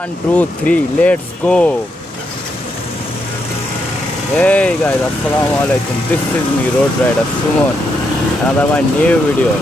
1 2 3 let's go. Hey guys, assalamu alaikum. This is me, road rider Suman. Another my new video.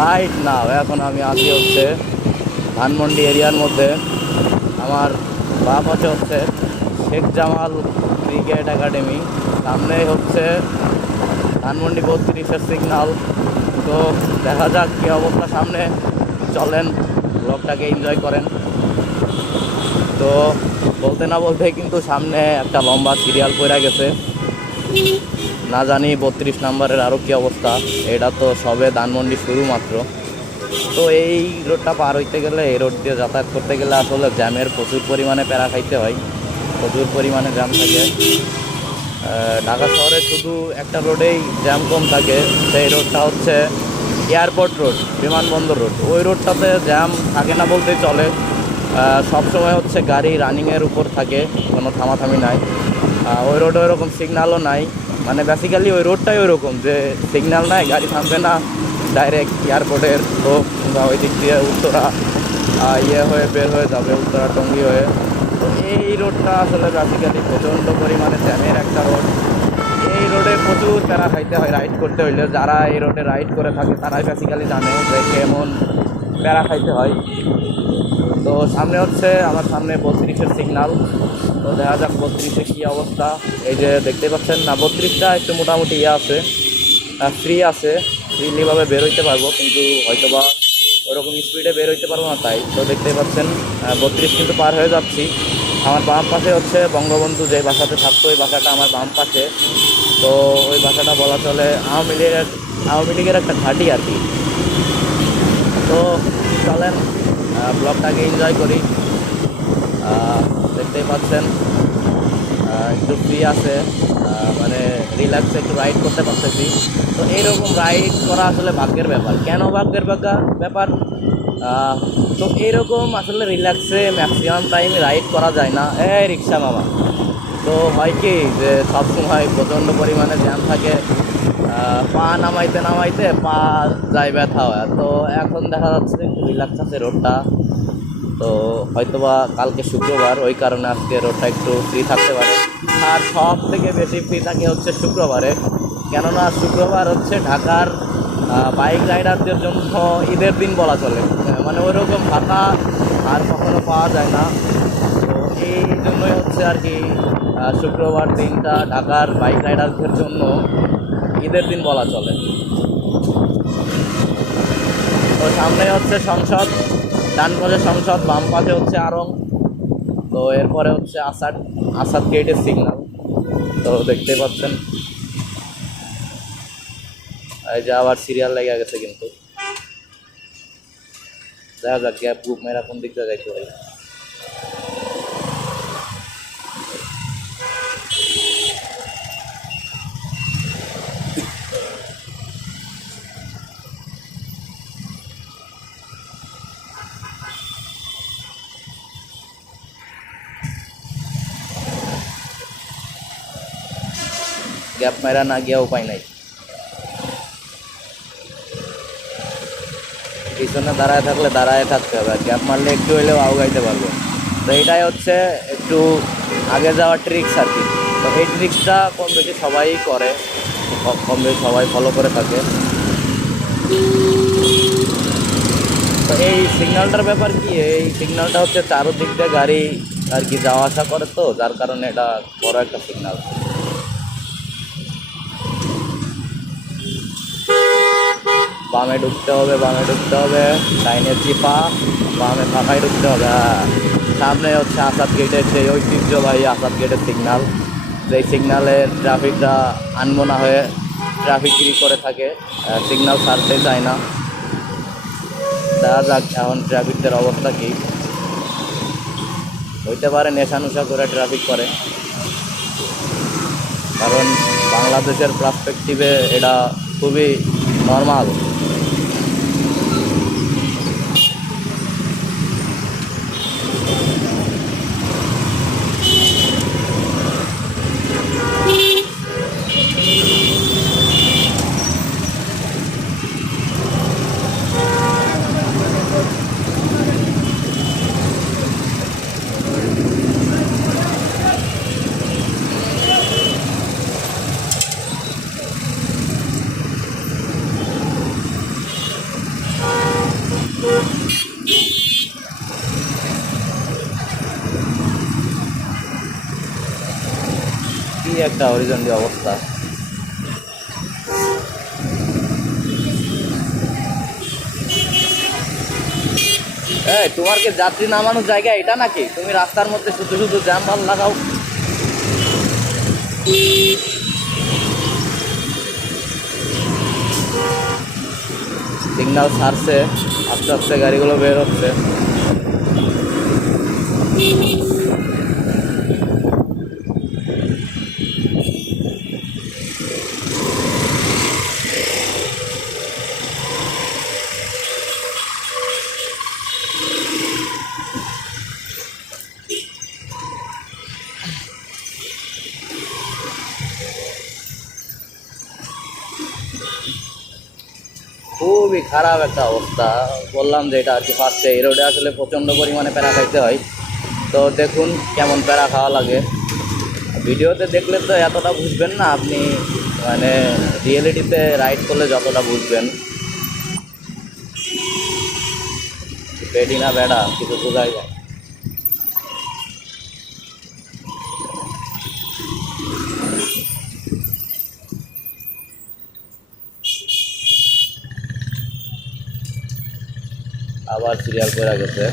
Right now এখন আমি আছি হচ্ছে ধানমন্ডি এরিয়ার মধ্যে। আমার বাপ আছে হচ্ছে শেখ জামাল ক্রিকেট একাডেমি, সামনে হচ্ছে ধানমন্ডি 32-এর সিগনাল। তো দেখা যাক কী অবস্থা সামনে, চলেন ব্লগটাকে এনজয় করেন। তো বলতে না বলতেই কিন্তু সামনে একটা লম্বা সিরিয়াল পড়ে গেছে, না জানি 32 নম্বরের আরও কী অবস্থা। এটা তো সবে ধানমন্ডি শুরু মাত্র। তো এই রোডটা পার হইতে গেলে, এই রোড দিয়ে যাতায়াত করতে গেলে আসলে জ্যামের প্রচুর পরিমাণে প্যারা খাইতে হয়, প্রচুর পরিমাণে জ্যাম থাকে। ঢাকা শহরে শুধু একটা রোডেই জ্যাম কম থাকে, সেই রোডটা হচ্ছে এয়ারপোর্ট রোড, বিমানবন্দর রোড। ওই রোডটাতে জ্যাম থাকে না বলতেই চলে, সবসময় হচ্ছে গাড়ি রানিংয়ের উপর থাকে, কোনো থামাথামি নাই। ওই রোডে ওইরকম সিগন্যালও নাই, মানে বেসিক্যালি ওই রোডটাই ওইরকম যে সিগন্যাল নাই, গাড়ি থামবে না, ডাইরেক্ট এয়ারপোর্টের লোক বা ওই দিক দিয়ে উত্তরা হয়ে বের হয়ে যাবে, উত্তরা টঙ্গী হয়ে। তো এই রোডটা আসলে বেসিক্যালি প্রচণ্ড পরিমাণে জ্যামের একটা রোড। এই রোডে প্রচুর প্যারা খাইতে হয় রাইড করতে হইলে। যারা এই রোডে রাইড করে থাকে তারাই বেসিক্যালি জানে যে কেমন প্যারা খাইতে হয়। তো সামনে হচ্ছে আমার সামনে 32-এর সিগনাল। তো দেখা যাক 32-এ কী অবস্থা। এই যে দেখতে পাচ্ছেন না, 32টা একটু মোটামুটি আছে, ফ্রি আছে, ফ্রিলিভাবে বের হইতে পারবো, কিন্তু হয়তো বা ওরকম স্পিডে বের হইতে পারবো না। তাই তো দেখতেই পাচ্ছেন 32 কিন্তু পার হয়ে যাচ্ছি। আমার বাম পাশে হচ্ছে বঙ্গবন্ধু যে বাসাতে থাকতো, ওই বাসাটা আমার বাম পাশে। তো ওই বাসাটা বলা চলে আওয়ামী লীগের একটা ঘাঁটি আর কি। তো চলেন ব্লগটাকে এনজয় করি। দেখতেই পাচ্ছেন একটু ফ্রি আছে, মানে রিল্যাক্সে একটু রাইড করতে পারতেছি। তো এইরকম রাইড করা আসলে ভাগ্যের ব্যাপার। কেন ভাগ্যের ব্যাপার? তো এইরকম আসলে রিল্যাক্সে ম্যাক্সিমাম টাইম রাইড করা যায় না। রিক্সা মামা। তো হয় কি যে সবসময় প্রচণ্ড পরিমাণে জ্যাম থাকে, পা নামাইতে পা যায় ব্যথা হয়। তো এখন দেখা যাচ্ছে একটু রিল্যাক্স আছে রোডটা। তো হয়তোবা কালকে শুক্রবার, ওই কারণে আজকে রোডটা একটু ফ্রি থাকতে পারে। আর সব থেকে বেশি ফ্রি থাকে হচ্ছে শুক্রবারে, কেননা শুক্রবার হচ্ছে ঢাকার বাইক রাইডারদের জন্য ঈদের দিন বলা চলে। মানে ওইরকম ভাতা আর কখনো পাওয়া যায় না। তো এই জন্যই হচ্ছে আর কি শুক্রবার দিনটা ঢাকার বাইক রাইডারদের জন্য ঈদের দিন বলা চলে। তো সামনে হচ্ছে সংসদ, ডান পাশে সংসদ, বাম পাশে হচ্ছে আরং। তো এরপরে হচ্ছে আসাদ গেটের সিগন্যাল। তো দেখতে পাচ্ছেন এই যে আবার সিরিয়াল লেগে গেছে, কিন্তু দেখা যাক গ্যাপ গ্রুপ মেরা কোন দিক দিয়ে যাইতে পারি। গ্যাপ মেরা না গিয়া উপায় নাই, পিছনে দাঁড়ায় থাকলে দাঁড়ায় থাকতে হবে, গ্যাপ মারলে একটু হইলেও আউগাইতে পারবো। তো এটাই হচ্ছে একটু আগে যাওয়ার ট্রিক্স আর কি। তো এই ট্রিক্সটা কম বেশি সবাই করে, কম বেশি সবাই ফলো করে থাকে। তো এই সিগন্যালটার ব্যাপার কি, এই সিগন্যালটা হচ্ছে চারোদিক দিয়ে গাড়ি আর কি যাওয়া আসা করে, তো যার কারণে এটা বড় একটা সিগন্যাল। বামে ঢুকতে হবে, ডাইনে চিপা, বামে ফাঁকায় ঢুকতে হবে। সামনে হচ্ছে আসাদ গেটের যে ঐতিহ্যবাহী আসাদ গেটের সিগন্যাল, যেই সিগন্যালের ট্রাফিকটা আনমনা হয়ে ট্রাফিকগিরি করে থাকে, সিগন্যাল ছাড়তে চায় না। দেখা যাক এখন ট্রাফিকদের অবস্থা কী। হইতে পারে নেশা করে ট্রাফিক করে, কারণ বাংলাদেশের পার্সপেক্টিভে এটা খুবই নর্মাল। একটা হরিজন্ডি অবস্থা। এই তোমার কি যাত্রী নামানোর জায়গা এটা নাকি? তুমি রাস্তার মধ্যে শুধু শুধু জ্যাম ভাল লাগাও। সিগন্যাল ছাড়ছে, আস্তে আস্তে গাড়িগুলো বের হচ্ছে। খুবই খারাপ একটা অবস্থা। বললাম যে এটা আর কি ফার্স্টে এই রোডে আসলে প্রচণ্ড পরিমাণে প্যারা খাইতে হয়। তো দেখুন কেমন প্যারা খাওয়া লাগে। ভিডিওতে দেখলে তো এতটা বুঝবেন না আপনি, মানে রিয়েলিটিতে রাইড করলে যতটা বুঝবেন। পেটি না বেড়া কিছু বোঝাই যায়। আবার সিরিয়াল করে গেছে।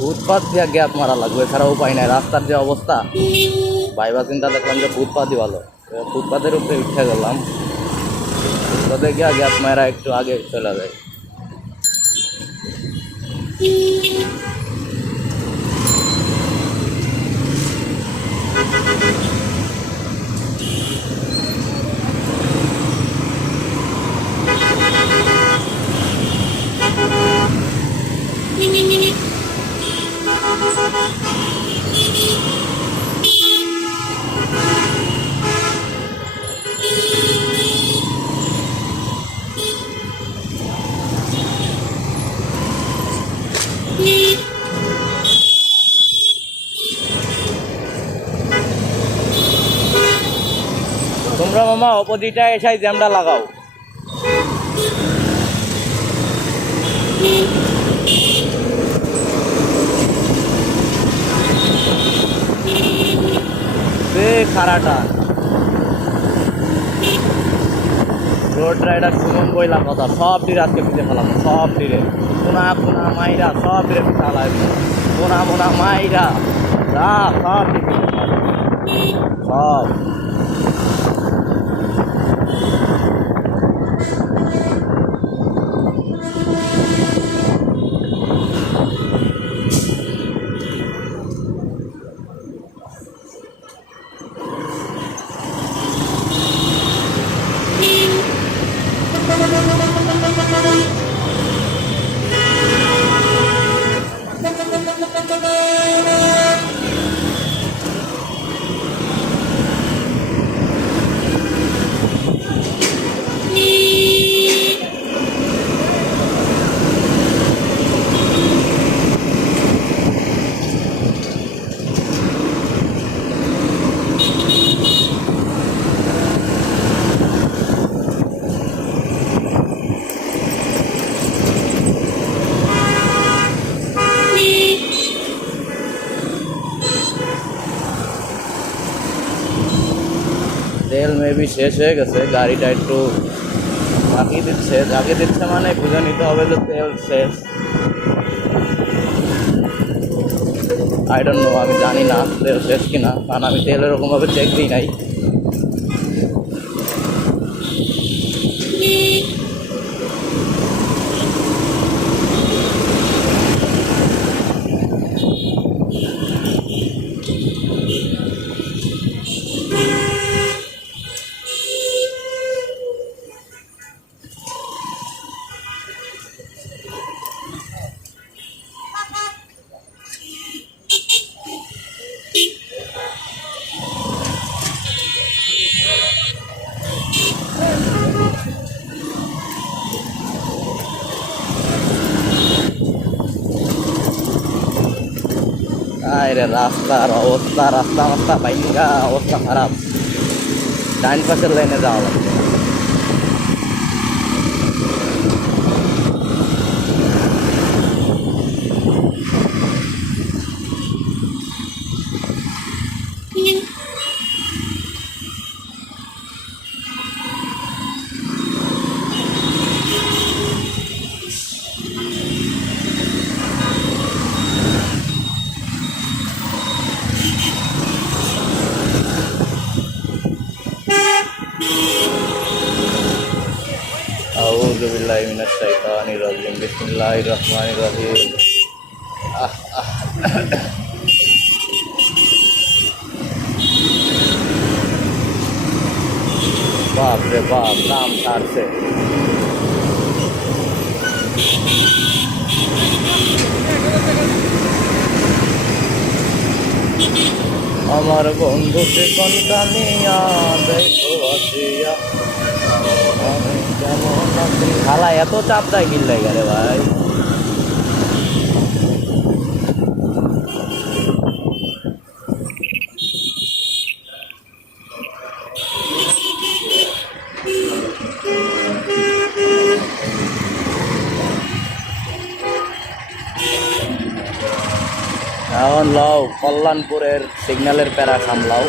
ফুটপাথ দিয়ে গ্যাপ মারা লাগবে, এছাড়া উপায় নাই। রাস্তার যে অবস্থা, ভাইবা চিন্তা দেখলাম যে ফুটপাথই ভালো। ফুটপাথের উপরে উঠে গেলাম, ফুটপাথে গিয়ে গ্যাপ মারা একটু আগে চলে যায়। তোমরা মামা অপোজিটে এসে জ্যামটা লাগাও। খারাটা রোড রাইডার সুমন বইলা কথা, সব ডিরে আজকে পিছিয়ে ফেলাম, সব ডিরে কোনা কোনা মাইরা সব ডিরে পিছিয়ে ফেলাই, কোনা মোনা মাইরা যা সব সব। তেল মেবি শেষ হয়ে গেছে, গাড়িটা একটু ঝাঁকিয়ে দিচ্ছে মানে বুঝে নিতে হবে যে তেল শেষ। আই ডোন্ট নো, আমি জানি না তেল শেষ কিনা, কারণ আমি তেল এরকমভাবে চেক দিই নাই। বাইরে রাস্তার অবস্থা, রাস্তা বাইঙ্গা অবস্থা খারাপ। ডাইন পাশের লাইনে যাওয়া লাগবে। আউযু বিল্লাহি মিনাশ শাইতানির রাজিম। বিসমিল্লাহির রহমানির রহিম। বাপ রে বাপ, নাম ছাড়ছে। আমার বন্ধুকে কনকানিয়া দেখো আসিয়া, আমি কেমন আছি। খালা এত চাপ দেয় কিনলাই গেলে ভাই। এখন লাও কল্যাণপুরের সিগন্যালের প্যারা সামলাও।